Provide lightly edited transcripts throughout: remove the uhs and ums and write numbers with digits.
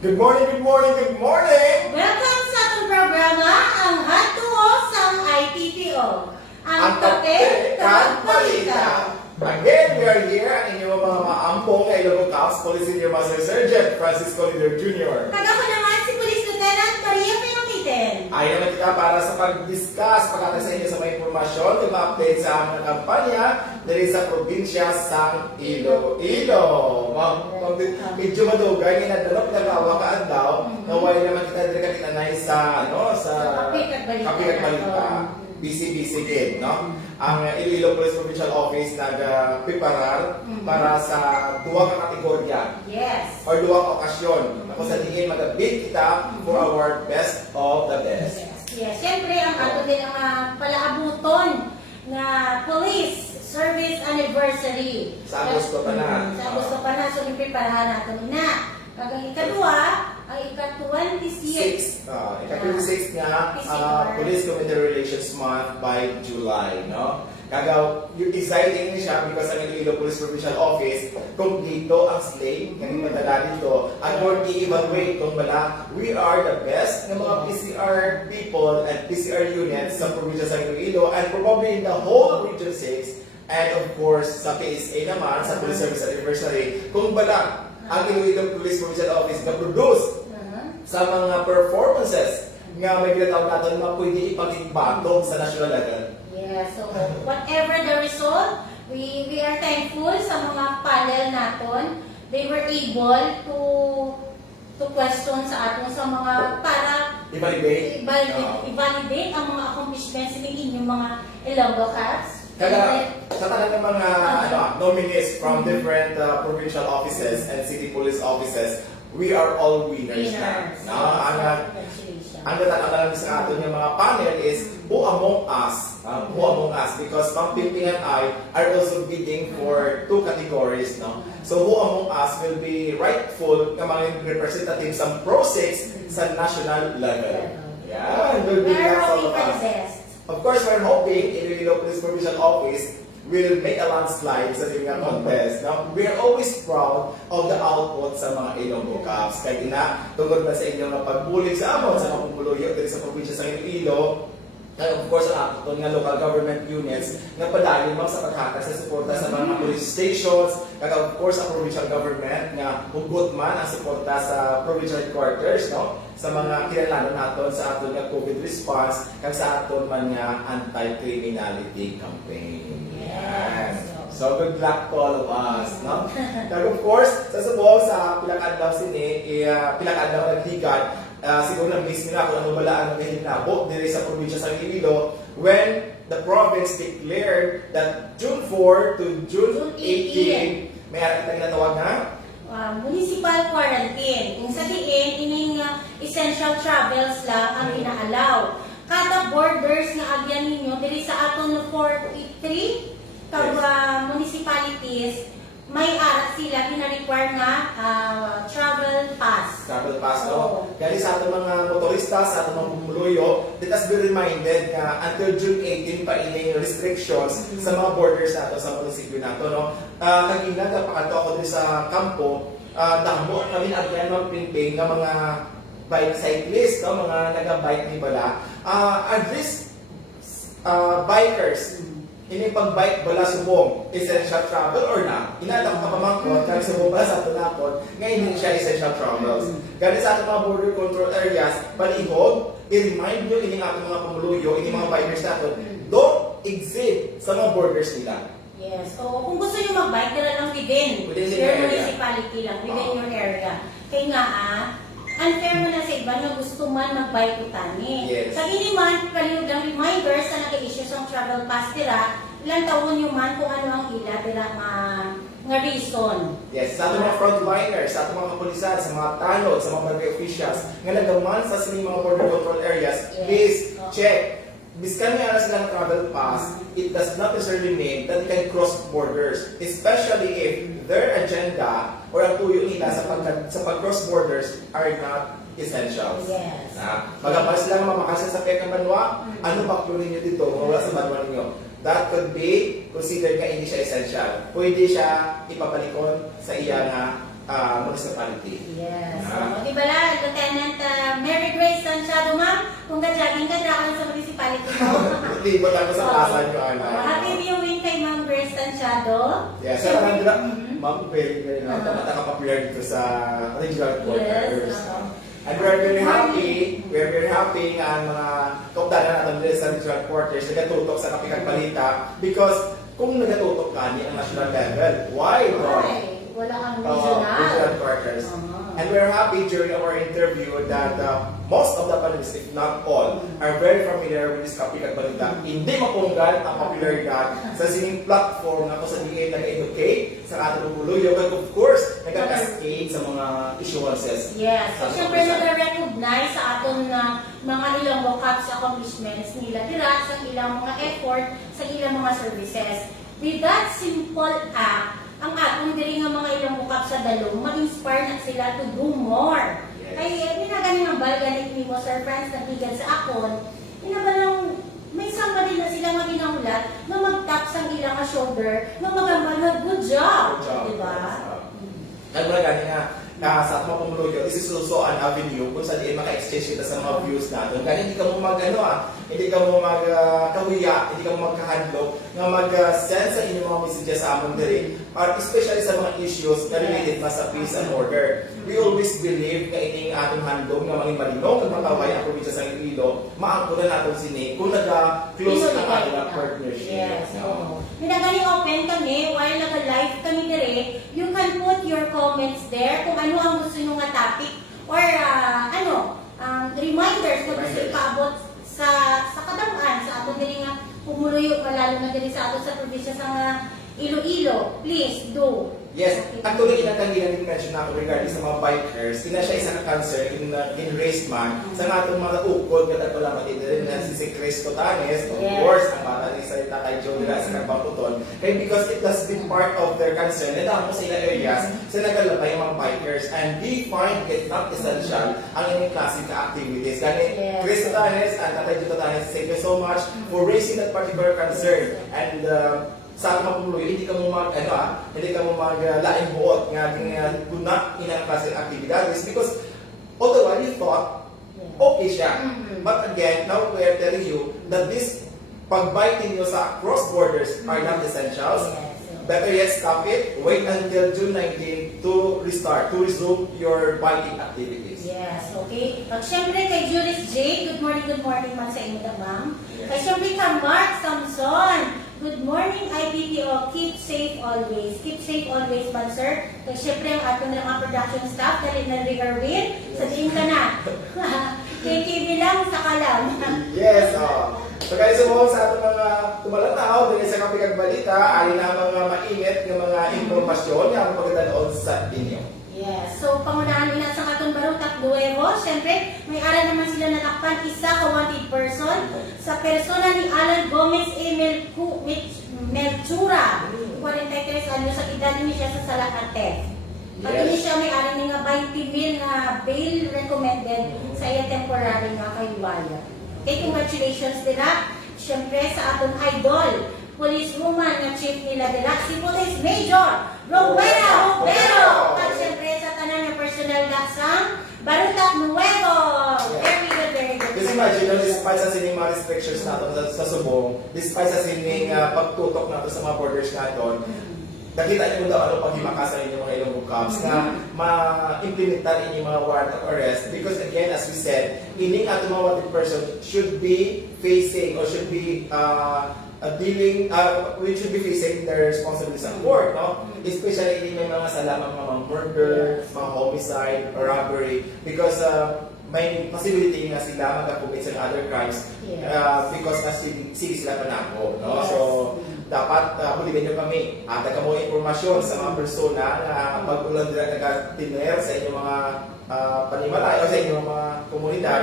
Good morning, good morning, good morning! Welcome sa atong programa, ang hatuo sa IPPO, ang Kape Kag Balita. Again, we are here ang inyong mga maampong na Ilonggo Caps, Police Senior Master Sergeant Francisco Lindero Jr. Kag ako naman si Police Lieutenant Maria UMITEN. Ay naman kita para sa pag-discuss, pagkatay sa inyo sa mga impormasyon, di update sa aming kampanya dali sa probinsya sang Iloilo. Medyo madugay, ginadalo, pinagawa ka daw, na wala naman kita dali katinanay sa Kape Kag Balita. Kape Kag Balita. BCBC din, no? Ang Iloilo Police Provincial Office nag-preparar para sa duwa ka kategorya. Yes. Or duwa ka okasyon. Ako sa tingin, mag-bid kita for our best of the best. Yes. Siyempre, ang ato din ang palaabuton na Police Service Anniversary. Sa Agosto pa na. Sa Agosto pa na. So, ipiparahan natin na. Kagang ikadua, ang ika-26. Ika-26 nga, Police Community Relations Month by July, no? Kagaw, yung exciting niya because ang Iloilo Police Provincial Office, kung dito ang slate, ngayon madala dito, at more i-evaluate kung bala, we are the best ng mga PCR people and PCR units sa probinsya sa Iloilo and probably in the whole Region 6 and of course sa PSA naman, sa Police Service Anniversary, kung bala, ang Iloilo Police Provincial Office na-produce sa mga performances nga may ginatawag natin na pwede ipag-ibatong sa national level. Yeah, so whatever the result, we are thankful sa mga panel naton. They were able to question sa aton sa mga para I-validate i-validate ang mga accomplishments ng inyong mga Ilonggo Caps. Kaya sa tanan ng mga nominees from different provincial offices and city police offices, we are all winners na. Ang natatanalan sa atin yung mga panel is who among us, because Pangpipingan I are also bidding for 2 categories, no? So who among us will be rightful na mga representatives sa Pro 6 sa national level. Yeah, good We're luck hoping sa for the us. best. Of course, we're hoping Iloilo Police Provincial Office will make a landslide sa Tinga contest. Now, we are always proud of the output sa mga Ilonggo Caps. Kaya tungkol na sa inyong pagbulig sa amon sa mga pumuluyo dito sa probinsya sa Iloilo. And of course, ang ato nga local government units na padayon mo sa paghatag sa suporta sa mga police stations. Kaya of course, ang provincial government nga hugot man ang suporta sa provincial headquarters, no? Sa mga kinalanan naton sa aton nga COVID response kag sa aton man nga anti-criminality campaign. Yes. So good luck to all of us, no? Kag of course, sa subong sa pilakadlaw sini, pilakadlaw naghigan, siguro na-miss nila kung ano bala ang nahinabot diri sa probinsya sa Iloilo when the province declared that June 4 to June 18 may ating tinatawag na municipal quarantine. Kung sa diin, ining essential travels lang ang inaalaw. Kada borders nga agyan ninyo, diri sa aton 43 municipalities, may arat sila, pina-require nga travel pass. Travel pass, no? Kaya sa ating mga motorista, sa ating mga pumuluyo, let us be reminded na until June 18 pa ining restrictions sa mga borders nato sa munisipyo nato, no? Kanina, kapag ako din sa kampo, damo kami agyan mag-campaign ng mga bike cyclist, no? Mga naga-bike ni bala. At least, bikers, ini pag-bike bala subong, essential travel or na? Inalam ka pamangkot, kaya subong bala sa tunapon, ngayon hindi siya essential travels. Ganit sa ating mga border control areas, palihog, i-remind nyo ining ating mga pumuluyo, ining mga bikers natin, don't exit sa mga borders nila. Yes. So, kung gusto nyo mag-bike, tira lang within your municipality lang, within your area. Kaya nga unfair mo na sa iba na gusto man mag-bike utani. Yes. Sa naman, kaliyog lang reminders na nag-issue sa travel pass tira, ilang taon nyo man kung ano ang ila tira nga reason. Yes, sa ating mga frontliners, sa ating mga kapulisan, sa mga tanod, sa mga barangay officials, nga nagaman sa sining mga border control areas, please check. Biskan nga silang travel pass, it does not necessarily mean that you can cross borders, especially if their agenda or ang tuyo nila sa pag-cross borders are not essentials. Yes. Magapas lang mamakasya sa Kape Kag Balita, ano ba ninyo dito, wala sa banwa ninyo? That could be considered nga hindi siya essential. Pwede siya ipapalikon sa iya nga municipality. Yes. So, di ba la, Lieutenant Mary Grace Sanchado, ma'am, kung gadyagin ka na sa municipality mo. Libot ako sa plaza nyo, Happy viewing kay Ma'am Grace Sanchado. Yes, so ma'am, very mataka-popular dito sa regional quarters. Yes. And we're very happy nga ang mga kaupdanan natin dito sa regional quarters nagatutok sa Kape Kag Balita because kung nagatutok ka ni ang national level, why? Wala kang regional quarters. And we're happy during our interview that most of the panelists, if not all, are very familiar with this Kape Kag Balita. Hindi mapunggan ang popularidad sa sining platform na kung sabihin nag-educate sa ating pupuluyo, but of course, nag-cascade sa mga issuances. Yes. So, syempre nag-recognize sa aton na mga Ilonggo Cups accomplishments nila dira sa ilang mga effort, sa ilang mga services. With that simple act, ang atong diri nga mga Ilonggo Cups sa dalong, ma-inspire na sila to do more. Yes. Kaya minaganang ang balganig ni mo, Sir Franz, nabigan sa akon, inabalang may somebody na sila maginaulat na mag-tap sa ilang shoulder na magambal na good job. Diba? At wala gani nga sa atong pumuluyo, this is also an avenue kung saan maka-exchange kita sa mga views natin. Kaya hindi ka mo hindi ka mo magkawiya, hindi ka mo magkahadlok, nga mag-send sa inyong mga messages sa amon diri, especially sa mga issues na related pa sa peace and order. We always believe na ining atong handog nga maging malinong at mataway ang probinsya sa Iloilo, maangko na natin sini kung nag-close na ating partnership. Yes. Minagaling open kami, while nag-live kami dire, you can put your comments there kung ano ang gusto nyo nga topic or reminders na gusto ipaabot sa kadamaan sa ato diri nga pumuluyo lalo na diri sa ato sa probinsya sa Iloilo. Please do. Yes, actually kinakangginan din mention ako regarding sa mga bikers, ina siya isa ka cancer in race man sa atong mga ukod kada pala matidiri na si Cristo Tanes, of course ang bata ni sa Tatay Joe nila sa Kagbangtuton, kay because it has been part of their concern na damo sa ilang areas sa nagalabay ang mga bikers and we find it not essential ang inyong klase ka activities. Gani Cristo Tanes and Tatay Joe Tanes, thank you so much for raising that particular concern and sa atong pumuluyo, hindi ka mo laing buot nga guna inang klase aktibidades because although you thought okay siya. But again, now we are telling you that this pagbiking nyo sa cross borders are not essentials. Better yet, stop it. Wait until June 19 to resume your biking activities. Yes, okay. At syempre kay Juris J, good morning man sa inyo ma'am. Kay syempre kay Mark Samson, good morning IPPO, keep safe always. Keep safe always man sir. Kay syempre ang ating mga production staff, dali na Rigarwin, sabihin ka na. Kay TV lang sa kalam. Yes, so guys, sa ating mga tumalanaw, dahil sa Kape Kag Balita, ay na mga mainit ng mga impormasyon na pagkatanoon sa inyo. Yes. So, pangunahan nila sa katong barutak Nuevo. Siyempre, may aral naman sila natakpan isa ka wanted person sa persona ni Alan Gomez A. Melchura. 43 anyos sa edad ni siya sa Salacate. Pag ini siya may aral nga 20 mil na bail recommended sa iya temporary nga kahiwaya. Okay, congratulations nila. Siyempre sa atong idol, policewoman na chief nila nila, si Police Major Rowena Pero. At siyempre sa tanan ng personal dasang Barutak Nuevo. Very good, very good. Kasi imagine, despite sa sining mga restrictions natin sa subong, despite sa sining pagtutok natin sa mga borders natin, nakita niyo daw ano pag himakasa ninyo mga Ilonggo Cups na ma-implementan inyong mga warrant of arrest because again, as we said, ining ato mga wanted person should be facing or should be we should be facing their responsibilities at court, no? Especially in mga salamat mga murder, mga homicide, or robbery because may possibility nga sila magka-commit sa other crimes because sige sila panako, no? So dapat huligan nyo kami. Daga mo informasyon sa mga persona na pag-ulan nila nag-tiner sa inyong mga panimalay o sa inyong mga komunidad,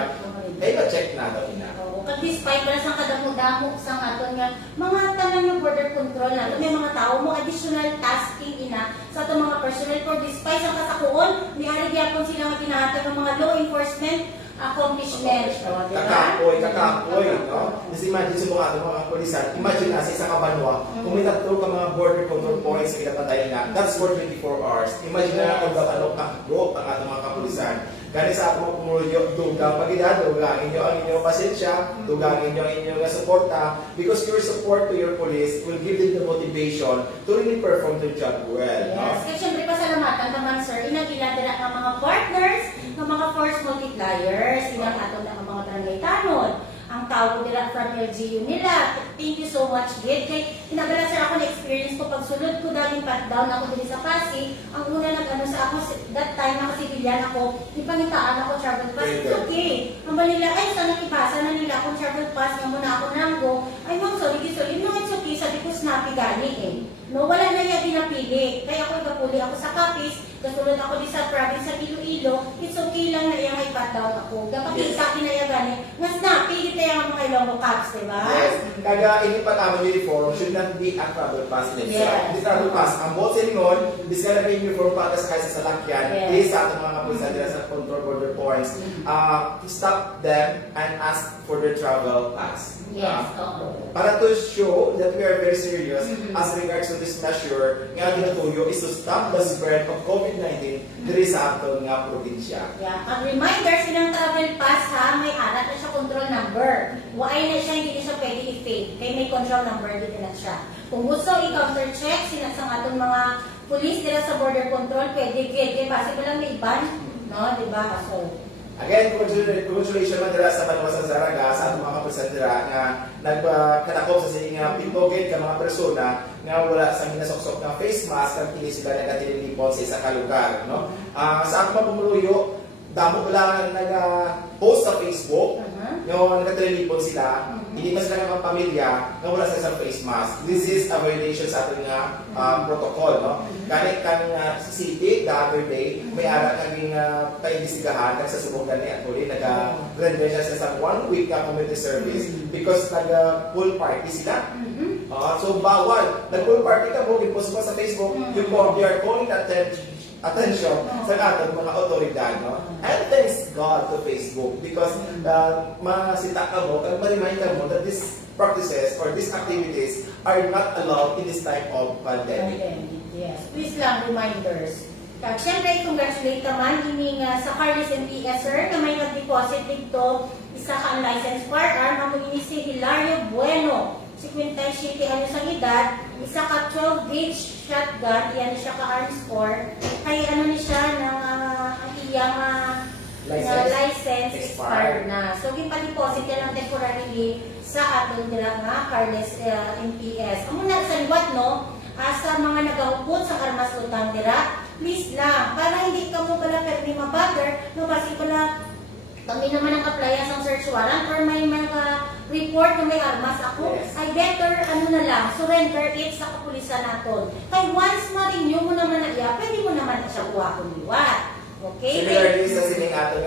ay ma-check na ito ina. At despite wala sang kadamo-damo sa aton nga mga tanan ng border control nato may mga tao mo additional tasking ina sa atong mga personnel for despite sa katakuon ni ari gyapon sila nga ginahatag ng mga law enforcement accomplishment. O, diba? Kakapoy, no? Just imagine sa mga kapulisan, imagine na sa isang kabanwa, kung may tatlo ka mga border control points sa kinapatay na, that's for 24 hours. Imagine na kung ano kakagro ang ating mga kapulisan. Kani sa ako pumuluyo, dugang pagida, dugangin nyo ang inyong pasensya, dugangin nyo ang inyong suporta, because your support to your police will give them the motivation to really perform their job well. Yes. No? Kaya syempre pasalamatan naman sir, inagila-dira ng mga partners, ng mga force multipliers, inang ato ng mga barangay tanod. Ang tawag nila from LGU nila. Thank you so much, Gid. Kay inagala sir ako na experience ko, pagsulod ko daling pat down ako din sa Pasig, ang una nag-ano sa ako, that time ako civilian ako, ipangitaan ako travel pass. It's okay. Ang nila, ay sana ibasa na nila akong travel pass, nga muna ako nanggo. Ay ma'am, sorry, no, it's okay. Sabi ko, snappy gani eh. No, wala na niya pinapili. Kaya ako ikapuli ako sa Kapis, kasulod ako din sa province sa Iloilo, it's okay lang na iyang ipat-down ako. Kapag isa kinayagani, nga snappy, kita yung mga Ilonggo Caps, diba? Yes. Kaga inipat ang uniform should not be a travel pass in itself. Yes. This travel pass, ang both siningon, this gonna be uniform para sa kaysa sa lakyan, Yes. this sa ating mga kapulisan nila sa control border points, to stop them and ask for their travel pass. Yes, oo. Para to show that we are very serious as regards to this measure nga ginatuyo is to stop the spread of COVID-19 diri sa aton nga probinsya. Yeah. Ang reminder, silang travel pass ha, may arat na siya control number. Why na siya, hindi na siya pwede i-fake. Kaya may control number dito na siya. Kung gusto i-counter check, sinasang atong mga police nila sa border control, pwede, kaya possible lang may iban, no? Diba? So, Again, congratulations man dira sa Banwa sa Zaraga sa atong mga kapulisan dira nga nagkanakop sa sining pintogit ka mga persona nga wala sa minasoksok ng face mask kag hindi sila nagatilipon sa isa ka lugar, no? Sa atong pamuluyo, damo wala nag-post sa Facebook, yung nagatilipon sila, hindi man sila ng pamilya nga wala sa isang face mask. This is a violation sa ating protocol, no? Kani sa city the other day may ara kaging paimbestigahan kag sa subong gani actually nag-render siya sa 1 week na community service because nag-pool party sila. So bawal nag-pool party ka mo i-post mo sa Facebook you are calling attention sa ating mga otoridad, no? And thanks God to Facebook because masita ka mo kag ma-remind ka mo that these practices or these activities are not allowed in this type of pandemic. Yes. Please lang, reminders. Kag syempre, congratulate naman ini sa Carlos MPS sir na may nag-deposit dito isa ka unlicensed firearm amo ini si Hilario Bueno. 57 anyos ang edad, isa ka 12-gauge shotgun, iyan siya ka arms score, kay ano ni siya ng ang iyang license expired na. So, gipa-deposit yan ng temporarily sa aton nila nga Carles MPS. Amo na sa liwat, no? Sa mga nagahupot sa armas utang dira, please lang, para hindi ka mo pala permi mabatter, no, kasi pala kami naman ang appliance ng search warrant or may mga report na may armas ako, I better, surrender it sa kapulisan natin. Kaya once ma-renew mo naman na iya, pwede mo naman na siya kuha kung liwat. Okay? Similarly sa sining ato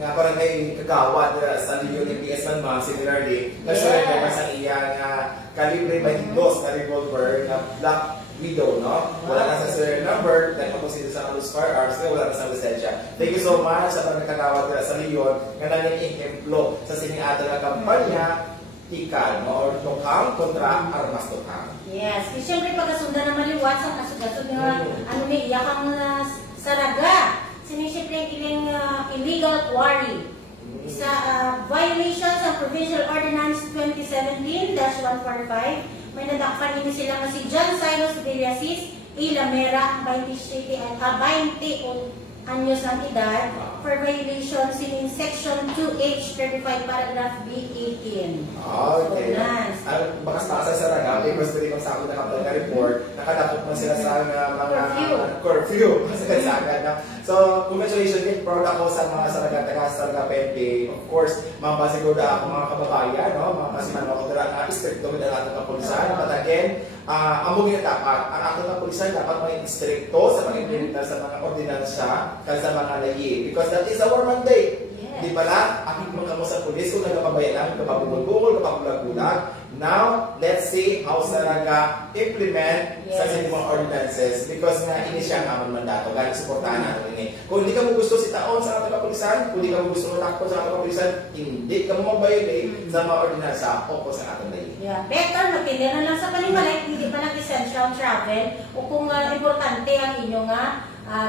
nga barangay Kagawad sa Lindero ng PS man similarly, nag-surrender pa sa iya nga calibre 22 na revolver na Black Widow, no? Wala na sa serial number, dahil ako sila sa Alus Firearms, wala na sa lisensya. Thank you so much sa pagkakawad nila sa Leon, nga nanging-implo sa sining ato nga kampanya, Ikal, no? Or Tukang kontra Armas Tukang. Yes, kasi syempre pagkasundan na maliwat sa kasugod nga, ano ni iya kang saraga, sinisipre ilang illegal quarry. Sa violations of Provincial Ordinance 2017-145, may nadakpan ini sila nga si John Cyrus Villasis, Ilamera, 27 anyos ng edad, for violations in Section 2H 35 paragraph B18. Okay. So, nice. Bakas pakasa sa raga, because pwede kong sakot na kapag na report, nakadakot mo sila sa mga curfew. So, congratulations din. Proud ako sa mga saraga, taga saraga PNP. Of course, mapasiguro ako mga kababayan, no? Mga kasiman ako na istrikto with ang ating kapulisan. But again, ang muli na dapat, ang ating kapulisan dapat maging istrikto sa pag-implementa sa mga ordinansya kaya sa mga layi. Because that is our mandate. Yes. Di pala, akit mo kamo sa pulis kung nagkapabaya lang, kapabungol-bungol, kapabulag-bulag. Now, let's see how sa implement sa Yes. mga ordinances because nga ini siya ang amang mandato. Gano'ng suportahan natin ini. Kung hindi ka mo gusto si taon sa ating kapulisan, kung hindi ka mo gusto matakbo sa ating kapulisan, hindi ka mo mag-violate sa mga ordinansa o po sa ating daily. Yeah. Better, magpindera lang sa panimalay, hindi pa nag-essential travel o kung importante ang inyong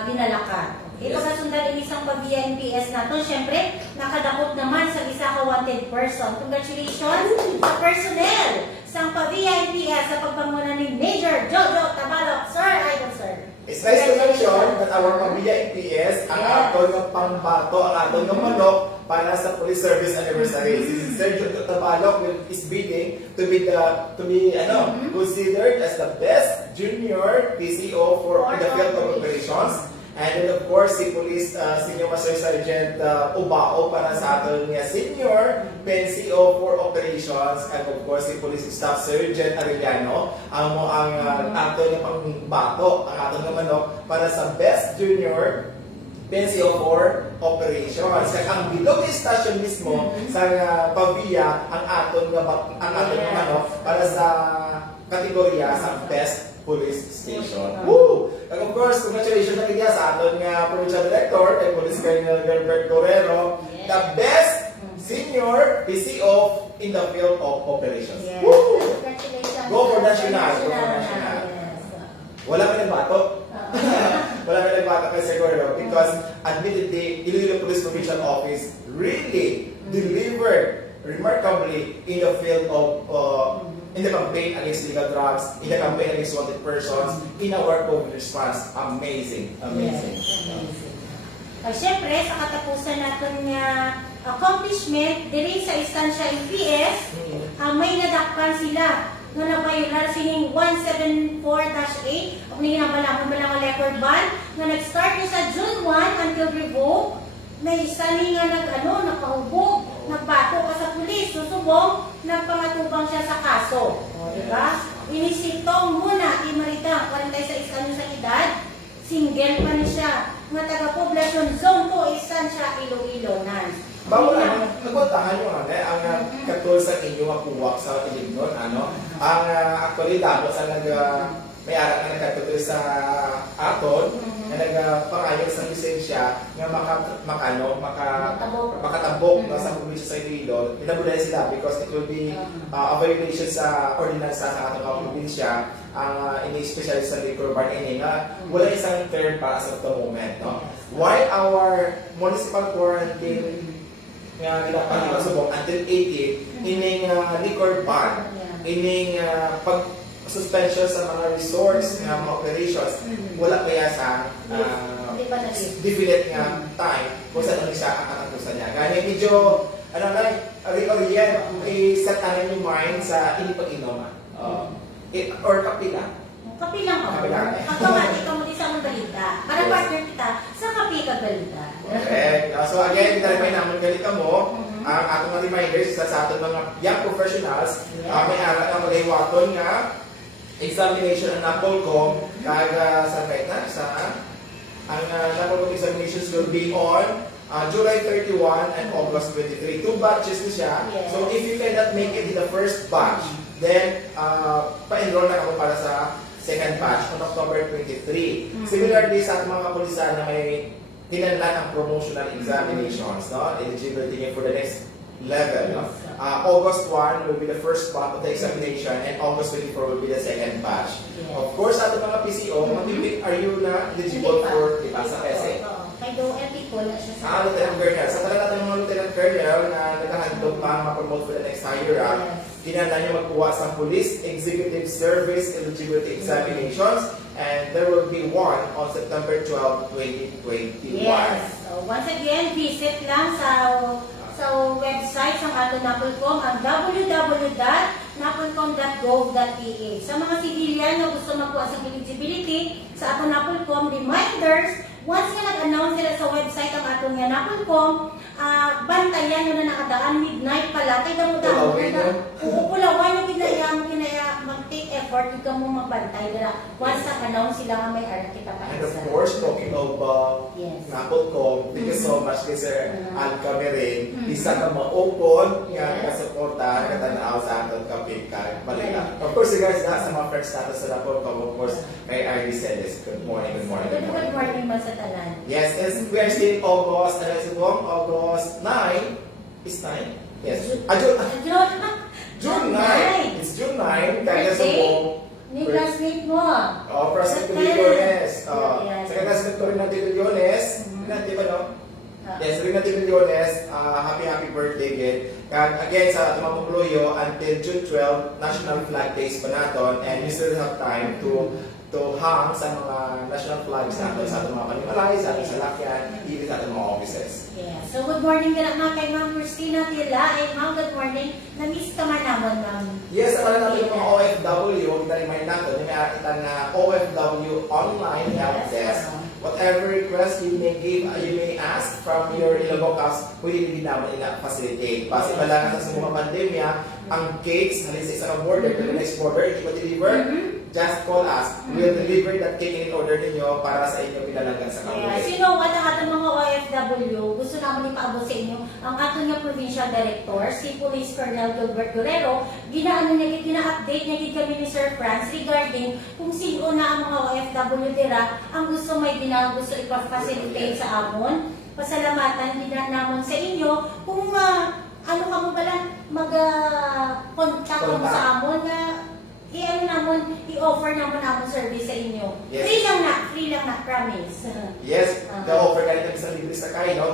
binalakan. Yes. Ito kasundan in isang pag-VNPS natin. Siyempre, nakadakot naman sa isa ka wanted person. Congratulations sa personnel sa pag-VNPS sa pagpanguna ni Major Jojo Tabalok. Sir, idol sir. It's nice to mention that our Pamilya IPS, ang aton ng pangbato, ang aton ng manok para sa police service anniversary. Si Sir Jojo Tabalok is bidding to be considered as the best junior PCO for the field of operations. And then of course, si Police Senior Master Sergeant Ubao para sa aton niya Senior PNCO for Operations. And of course, si Police Staff Sergeant Arellano ang aton niya pangbato, ang aton nga manok para sa Best Junior PNCO for Operations. Kaya ang bilog station mismo sa Pavia ang aton nga manok para sa kategorya sa Best Police Station. Woo! And of course, congratulations na kanya sa aton nga Provincial Director kay Police Colonel Gilbert Torrero, the best senior PCO in the field of operations. Yes. Woo! Congratulations. Go for national. Go for national. Yes. Wala ka nagbato. Wala ka nagbato kay Sir Guerrero because admittedly, Iloilo Police Provincial Office really delivered remarkably in the field of in the campaign against illegal drugs, in the campaign against wanted persons, in our COVID response. Amazing. Amazing. Yes, amazing. Siyempre, sa katapusan natin nga accomplishment, diri sa istansya IPS, may nadakpan sila nga napayular sining 174-8 ang hinabalakon ba lang ang record ban nga nag-start niya sa June 1 until revoke. May isa ni nga nakahubog, nagbato ka sa pulis, susubong, nagpangatubang siya sa kaso. O, diba? Inisitong muna, Imarita, 46 anos sa edad, single pa niya siya, nga taga-poblasyon zone 2, isan siya Iloilo, nan. Bago nagpuntahan nyo ang katul sa inyo makuwak sa Ilignon, ang actually dapat sa may aral na nagkatuloy sa aton na nagpangayo sa lisensya nga makatabok sa probinsya sa Iloilo. Pinabulan sila because it will be a violation sa ordinansa sa atong probinsya ang ini-specialize sa liquor ban ini nga wala isang fair para sa the moment. No? Why our municipal quarantine nga ginapasubok until 18 ining liquor ban, ining suspension sa mga resorts nga mga operations wala kaya sa definite nga time kung saan siya ang katapusan niya. Ganyan medyo ari-ariyan i-set yung mind sa hindi pag-inom or kapila. Kapilang ako. Automatic ka mo din sa mga balita. Para partner kita sa Kape Kag Balita. Okay. So again, ita-remind naman galita mo ang atong reminders sa atong mga young professionals may aral ang maghiwaton nga examination ang NAPOLCOM sa right na ang NAPOLCOM examinations will be on July 31 and August 23. 2 batches na siya. Yes. So if you cannot make it in the first batch, then pa-enroll na ako para sa second batch on October 23. Similarly sa ating mga kapulisan na may tinanlan ang promotional examinations, eligibility for the next level. August 1 will be the first batch of the examination and August 24 will be the second batch. Yes. Of course, ating mga PCO, are you na eligible for sa PSA? May do ethical na siya sa Lieutenant Colonel. Sa talaga natin mga Lieutenant Colonel na naghahandog pa ma-promote for the next higher up, kinala niyo magkuha sa Police Executive Service Eligibility Examinations and there will be one on September 12, 2021. Yes. So, once again, visit lang sa website sa ato NAPOLCOM ang www.napolcom.gov.ph. Sa mga civilian na gusto magkuha sa eligibility sa ato NAPOLCOM, reminders, once nga nag-announce sila sa website ang ato nga NAPOLCOM, bantayan nyo na nakadaan midnight pala, kaya damo-damo na pulawan yung kinaya mag-take effort, yung ka mo magbantay nila. Once nag-announce sila nga may aral kita pa. And of course, talking of Yes. ngapot ko. Thank you so much kay Sir Al kami rin. Isa ka ma-open, nga ka-suporta, katanaw sa aton Kape Kag Balita. Of course, you guys, sa mga friends natin sa rapor ko, of course, kay Ivy Celes. Good morning, good morning, good morning. Good morning man sa tanan. Yes, and we are still in August, August 9 is 9? Yes. June 9. It's June 9. Kaya sa po. Ni classmate mo. Oh, President Millones. Sa classmate ko rin ng Tito Millones. Di ba, no? Yes, rin ng Tito Millones. Happy birthday again. Again, sa ating mga pupuluyo, until June 12, National Flag Days pa natin. And we still have time to hang sa mga national flags natin sa ating mga panimalay, sa ating salakyan, even sa ating mga offices. Yeah. So, good morning din mga kay Ma'am Christina Tila. And Ma'am, good morning. Na-miss ka man naman, Ma'am. Yes, akala natin yung mga OFW, kita remind natin, yung kita na OFW online help desk. Whatever request you may give, you may ask from your Ilonggo Caps, pwede din naman ina-facilitate. Kasi pala sa mga pandemya, ang cakes, halis sa isang border to the next border, hindi ko deliver, just call us. We'll deliver that cake in order ninyo para sa inyo pinalagan sa kamuli. Yeah. Sino ang ating mga OFW, gusto namin ipaabot sa inyo, ang ating nga Provincial Director, si Police Colonel Gilbert Guerrero, gina-update niya kami ni Sir Franz regarding kung sino na ang mga OFW dira ang gusto may gusto ipa-facilitate sa amon. Pasalamatan din namon sa inyo kung ano ka mo pala mag-contact mo sa amon na i-offer naman amon service sa inyo. Yes. Free lang na, promise. Yes, the offer kanina sa libre sakay, no?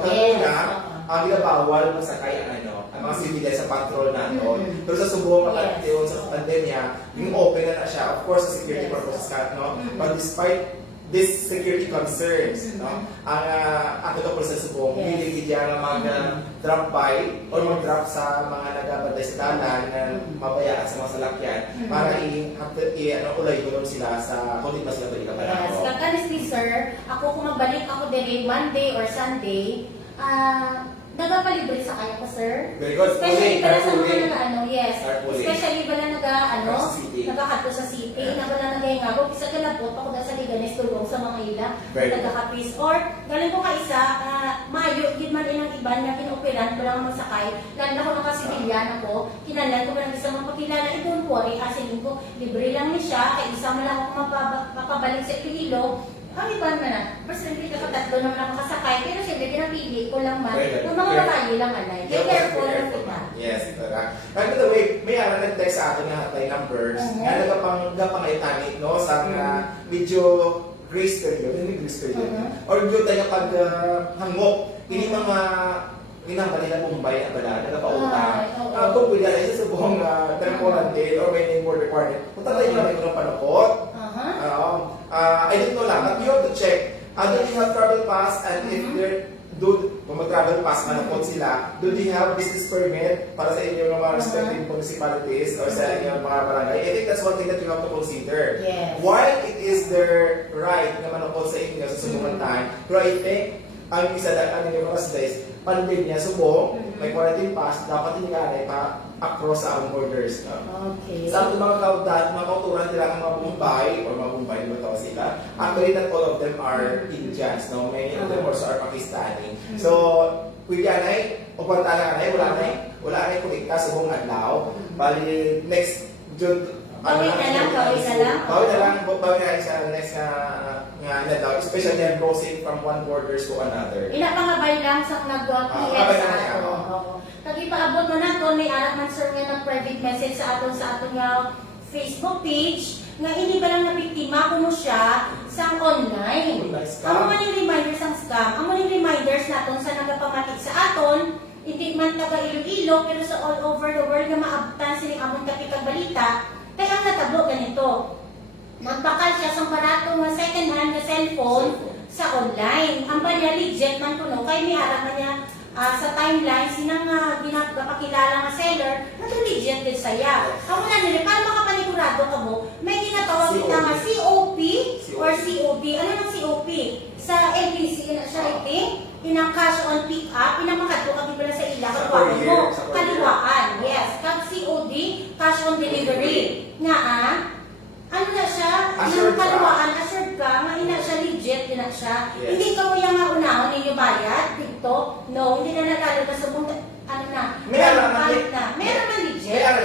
Ang ginabawal masakay ang mga civilian sa patrol natin. Pero sa subong makatiyon sa pandemya, yung open na siya, of course, sa security purposes no? But despite this security concerns, no? Ang ato po sa subong, hindi nga mag-drop by or mag-drop sa mga nagabantay sa dalan na mabayaan sa mga salakyan para ulay ko sila sa kung di ba sila ito ikapanako. Yes, honestly sir, ako kung magbalik ako din Monday or Sunday, nagapalibre sa kaya ko, sir. Very good. Especially pala sa mga yes. Carpooling. Especially pala nagakadto sa city. Na pala nagayangabo, isa ka labot, ako sa Liganes, tulong sa mga ila, nagakapis. Or, galing ko ka isa, mayo, gid man inang iban na kinoperan ko lang magsakay. Lalo ko nakasibilyan ako, kinalan ko lang isa mapakilala, don't worry, asin ko, libre lang ni siya, kay isa man lang ako mapabalik sa Iloilo. Kami pa naman na, personally kakatatlo naman ako kasakay, pero siyempre pinapili ko lang man, yung mga babae lang alay. Kaya careful lang kita. Yes, correct. By the way, may nag-text sa atin na hotline numbers, nga nagapangaytanit, no, sa medyo grace period, hindi grace period, or medyo tayo pag hangok, hindi mga ginambali na Bombay na bala, nagpautang. Kung pwede na isa sa buong quarantine or may name board requirement, punta tayo na rin ng panakot. I didn't know lang, but you have to check. Do they have travel pass? And if they're kung mag-travel pass, manakot sila, do they have business permit para sa inyong mga respective municipalities or sa inyong mga barangay? I think that's one thing that you have to consider. Yes. While it is their right na manakot sa inyo sa sumunod time, pero I think, ang isa na yung mga days, pandemya, subong, may quarantine pass, dapat hindi pa across sa ang borders. Okay. Sa ating mga kauturan nila ang mga Bombay, or mga Bombay, di ba tawag sila? Actually, not all of them are Indians, no? Many of them also are Pakistani. So, pwede anay, o pantalanganay, wala na kumikta sa buong adlaw. Bali, next June, Bawi na lang sa next nga daw, especially yan crossing from one borders to another. Inapangabay lang sa nag-PF sa ato. Kag-ipaabot mo na to, may arak man sir nga ng-private message sa aton nga Facebook page, nga hindi ba lang nabiktima ko mo siya sa online. Amo man yung reminders ang scam, amo yung reminders naton sa nagapamati sa aton, hindi man taga Iloilo, pero sa all over the world nga maabtan silang among Kape Kag Balita. Kaya ang natabo ganito, magpakal siya sa barato nga second hand na cellphone sa online. Ang banya legit man kuno, kay may harap na niya sa timeline, sinang ginapakilala nga seller, na ito legit din saya. Ako na nila, para makapanigurado ka mo, may ginatawag kita nga COP or COB. Ano ng COP? Sa LBC, siya iping, cash on pick up, pinamakadto ka pala sa ila, kaliwaan mo. Kaliwaan, yes. Kag COD, cash on delivery. Nga ano na siya, yung kaliwaan, assured ka, nga ina siya legit, din na siya. Yes. Hindi ka mo yung TikTok? No, hindi na natalo na subong, ano na, Meron na. Meron na legit. Kaya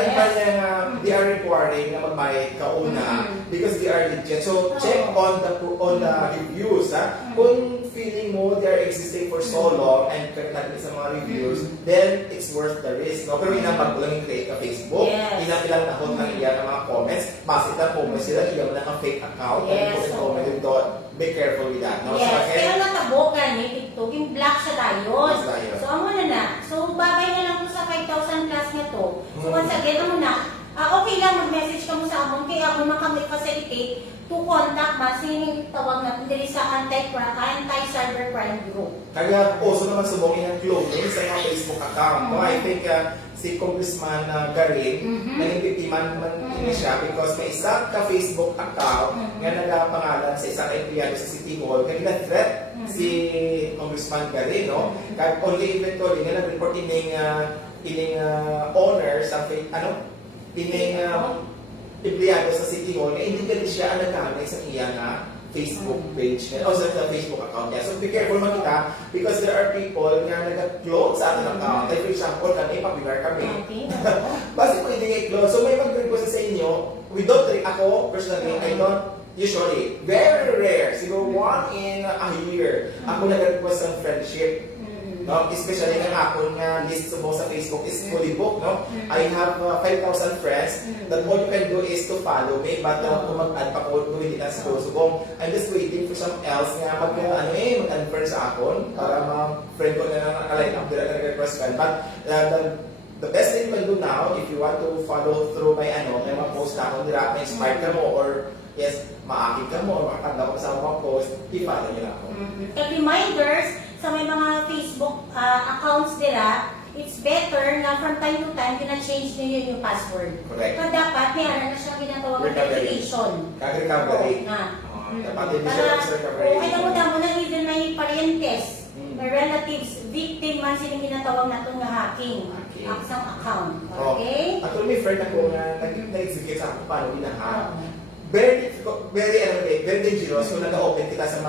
they are requiring na magbayad ka una because they are legit. So, check on the reviews. Kung feeling mo they are existing for so long and nagkakita sa mga reviews, then it's worth the risk. No? Pero inapag ko lang yung create ka Facebook, ilang nahon lang iyan ng mga comments, basit lang comments sila, iyan lang ang fake account, and put comment dito. Be careful with that. No? Yes, So, again, kaya natabokan ni TikTok, yung black siya tayo. So, amo na. So, babay na lang po sa 5,000 plus na to. So, once again, amo na, okay lang mag-message ka mo sa amon, kaya ako makamay-facilitate to contact sining tawag natin diri sa anti-cybercrime group. kaya also naman subongin ang clothing sa mga Facebook account. No? I think si Congressman Garin, naging biktima naman din siya because may isang ka-Facebook account nga nagapangalan sa isang empleyado sa City Hall, nga na-threat si Congressman Garin, no? Kaya only eventually nga nag-report ining owner sa ining empleyado sa City Hall, nga hindi gali siya ang nagamit sa iya nga Facebook page o sa Facebook account niya. So be careful man kita because there are people nga nag-close sa ating account. Like for example, kami, popular kami. Basta kung hindi i-close, so may mag-request sa inyo, ako personally, I don't usually, very rare, siguro 1 in a year, ako nag-request ng friendship. No? Especially ng akong list mo sa Facebook is fully booked. No? I have 5,000 friends that all you can do is to follow me but kung mag-add pa ko, hindi na siguro subong. I'm just waiting for some else nga mag-unfriend sa akon para ma-friend ko na nakaline up nila na request ka. But the best thing you can do now, if you want to follow through my may mag-post na akong nila, ma-inspire ka mo or yes, maakit ka mo or makakanda ko sa mga post, i-follow nyo na ako. And reminders, sa may mga Facebook accounts nila, it's better na from time to time, change nyo yun yung password. Correct. So dapat, may na siya ginatawag ng verification. Kag-recovery. Dapat yung visual recovery. Kung alam mo na even may parientes, may relatives, victim man silang ginatawag na itong hacking. Isang account. Okay? At may friend ako na nag-execute sa ako paano ginahack. Very dangerous kung nag-open kita sa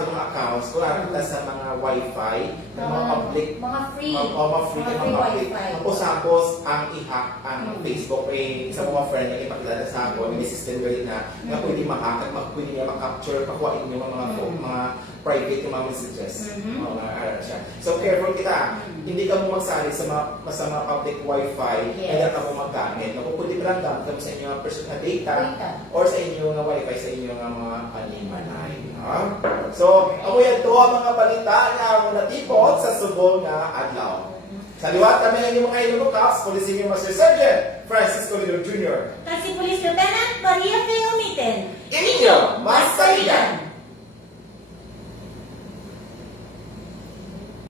atong mga accounts, kung kita sa mga wifi, ng mga public, mga free public. wifi. Ang i-hack ang Facebook sa mga friend na ipakilala sa ako, may system rin na pwede ma-hack at pwede niya ma-capture, pakuhain niyo mga private yung mga messages. So careful kita. Hindi ka mo magsali sa mga public wifi, kaya ka mo maggamit. Kung pwede pa lang gamit mo sa inyong personal data or sa inyong wifi, sa inyong mga panimanay. So, ako yan to ang mga balita na ako natipot sa subong na adlaw. Sa liwat kami ng inyong mga Ilonggo Caps, Police Senior Master Sergeant Francisco Lindero Jr. Kasi Police Lieutenant Maria P. UMITEN. Inyo, Masaligan!